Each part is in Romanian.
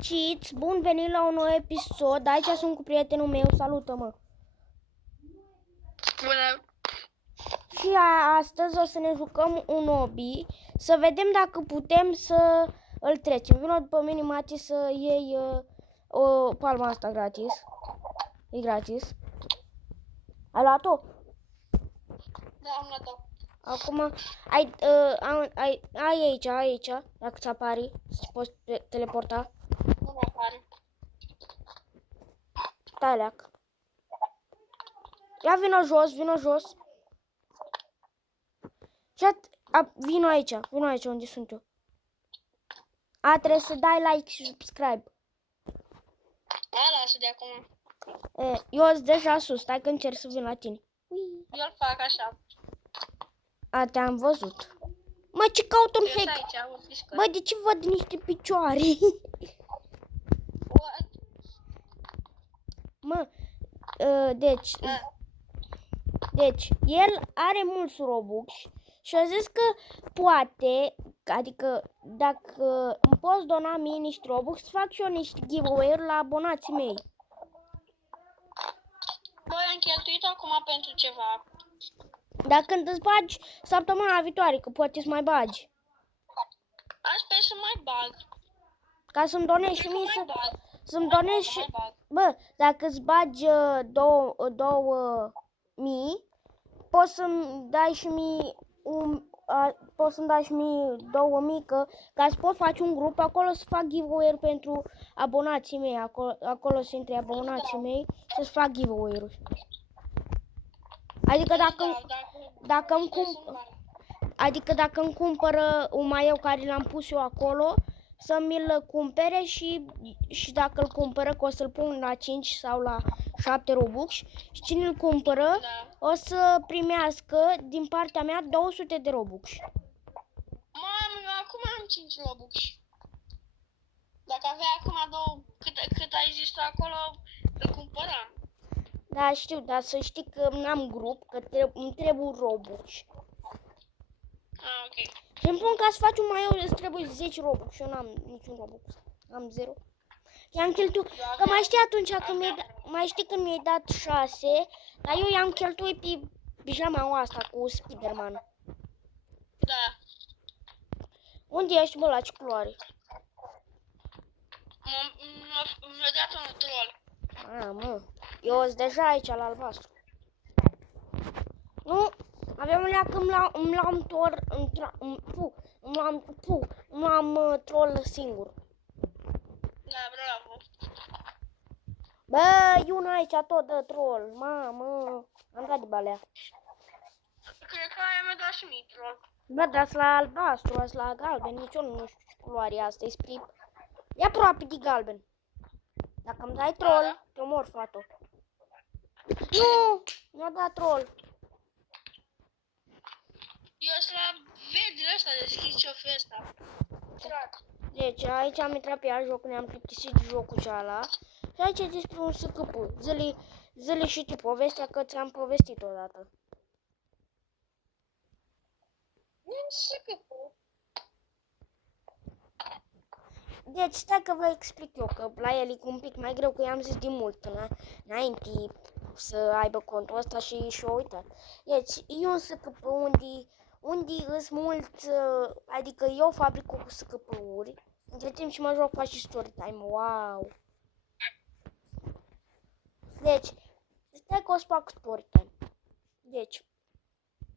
Ciți, bun venit la un nou episod. Aici sunt cu prietenul meu. Salută-mă. Bună. Și astăzi o să ne jucăm un hobby. Să vedem dacă putem să îl trecem. Vino după mine, Mati, să iei o palma asta gratis. E gratis. Ai luat-o? Da, am luat-o. Acum ai aici, dacă ți apare, să poți teleporta. Nu mă apare. Stai, leac. Ia vino jos. Vino aici unde sunt eu. Trebuie să dai like și subscribe. Da, lasă de acum. Eu sunt deja sus, stai că încerc să vin la tine. Eu îl fac așa. Te-am văzut. Mă, ce caut un Eu sunt hack? aici, un piscă. Bă, de ce văd niște picioare? What? Mă, deci, el are mulți Robux și a zis că poate, adică dacă îmi poți dona mie niște Robux, să fac și eu niște giveaway-uri la abonații mei. Băi, am cheltuit acum pentru ceva. Dar când îți bagi săptămâna viitoare, că poate să mai bagi. Aș sper să mai bag. Ca să-mi donezi și Cred că mie mai bag. să-mi donezi și... Mai bag. Bă, dacă îți bagi 2000, poți să-mi dai și mie poți să-mi dai și mie 2000 ca să pot face un grup acolo să fac giveaway-uri pentru abonații mei. Acolo să intre abonații mei să-ți fac giveaway-uri. Adică dacă îmi cumpără un maieu care l-am pus eu acolo, să mi-l cumpere și dacă îl cumpără, că o să-l pun la 5 sau la 7 Robux, și cine îl cumpără o să primească din partea mea 200 de Robux. Mamă, eu acum am 5 Robux. Dacă avea acum cât ai zis tu acolo, îl cumpăram. Da, știu, dar să știi că n-am grup, că îmi trebuie Robux. Ok. Și îmi spun ca să faci un maieu îți trebuie 10 Robux și eu n-am niciun Robux. Am 0. I-am cheltuit, că mai știi atunci când mi-ai dat 6, dar eu i-am cheltuit pe pijama asta cu Spiderman. Da. Unde ești, bă, la ce culoare? Mi-a dat un troll. Mă, eu sunt deja aici la albastru. Nu, avem lea că îmi luam troll singur. Da, bravo. Bă, e una aici tot de troll. Mamă, am dat de balea. Cred că aia mi-a dat și mie troll. Bă, dar la albastru, la galben, nici eu nu știu ce culoare e asta, e spre... E aproape de galben. Dacă îmi dai troll, te omor, fată. Nu, mi-a dat troll. Eu sunt la vedele ăsta, deschis ce-o ăsta. Deci aici am intrat pe alt joc, ne-am plictisit de jocul ceala. Și aici e despre un SCP. Zile și tu povestea, că ți-am povestit odată. Un SCP. Deci stai că vă explic eu, că la el e un pic mai greu, că i-am zis de mult înainte să aibă contul ăsta și și-o uitat. Deci e un SCP unde îs mult, adică eu fabric cu SCP-uri, între timp și mă joc, fac și story time, wow! Deci, stai că o să fac story time.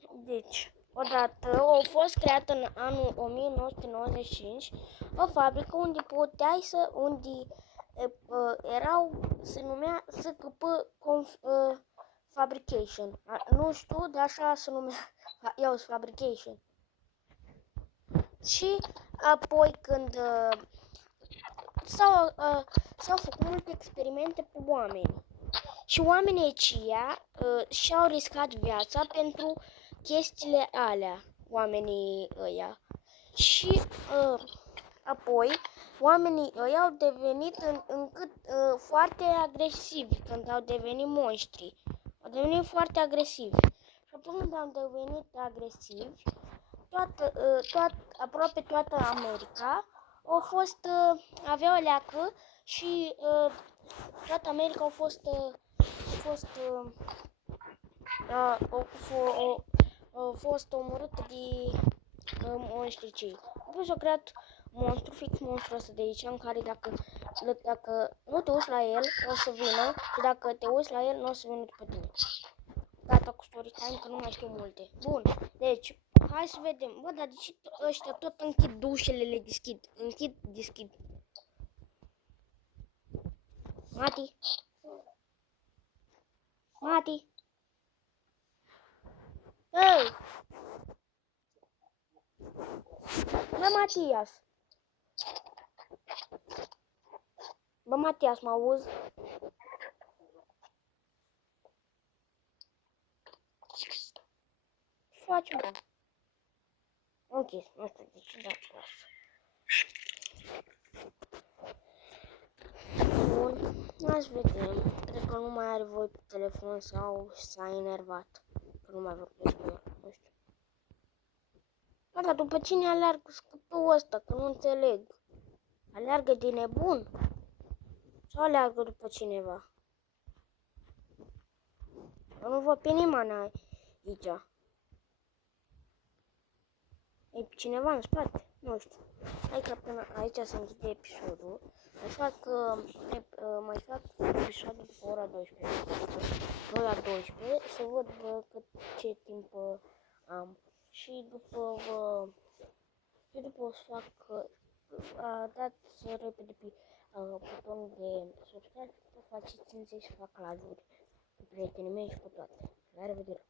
Deci, odată a fost creată în anul 1995 o fabrică unde se numea SCP Fabrication. Nu știu, dar așa se numea Fabrication. Și apoi când s-au făcut multe experimente cu oameni. Și oamenii aceia și-au riscat viața pentru chestiile alea, oamenii ăia. Și apoi oamenii ăia au devenit încât foarte agresivi când au devenit monștri. Au devenit foarte agresivi. Și apoi când au devenit agresivi, aproape toată America au fost, avea o leacă și toată America a fost omorâtă de monștricii. Apoi s-a creat monstru, fix monstrul ăsta de aici, în care dacă nu te uiți la el, o să vină, și dacă te uiți la el, nu o să vină după tine. Gata cu story time, că nu mai știu multe. Bun, deci, hai să vedem. Bă, dar de ce ăștia tot închid ușele, le deschid? Deschid. Mati? Ei! Bă, Matias! Bă, Matias, mă auzi? Ce faci, mă? Ok, nu știu de ce, dar lasă. Bun, hai să vedem. Cred că nu mai are voi pe telefon sau s-a enervat. Că nu mai vorbesc cu el, nu știu. Bă, dar după cine aleargă scăpul ăsta? Că nu înțeleg. Aleargă de nebun? Sau aleargă după cineva? Eu nu văd pe nimeni aici. E cineva în spate? Nu știu. Hai că până aici se închide episodul. Mai fac episodul după ora 12. Nu la 12. Să văd ce timp am. Și după o să fac dați repede pe butonul de subscribe, să faceți 50 să fac live-uri cu prietenii mei și cu toate. La revedere!